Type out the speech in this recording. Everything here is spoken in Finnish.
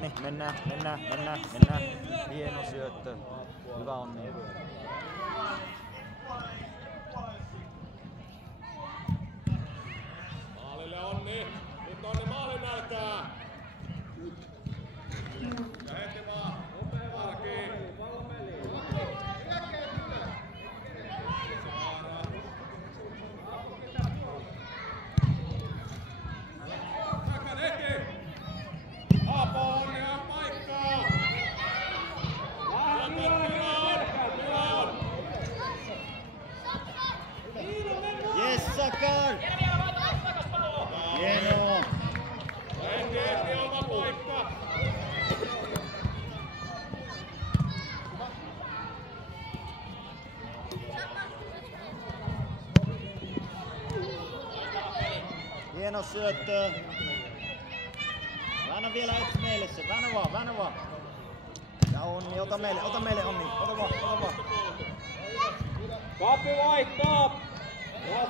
Onni, mennään. Hieno syöttö. Hyvä Onni. Maalille Onni. Nyt Onni maalin nälkää. Ja heti vaan. Valkiin. Yes, Sakar! Hienoa! Heti oma paikka! Hieno syöttö! Väännä vielä meille se, väännä vaan! Ja Onni, ota meille Onni, ota vaan! Kapu vaihtaa!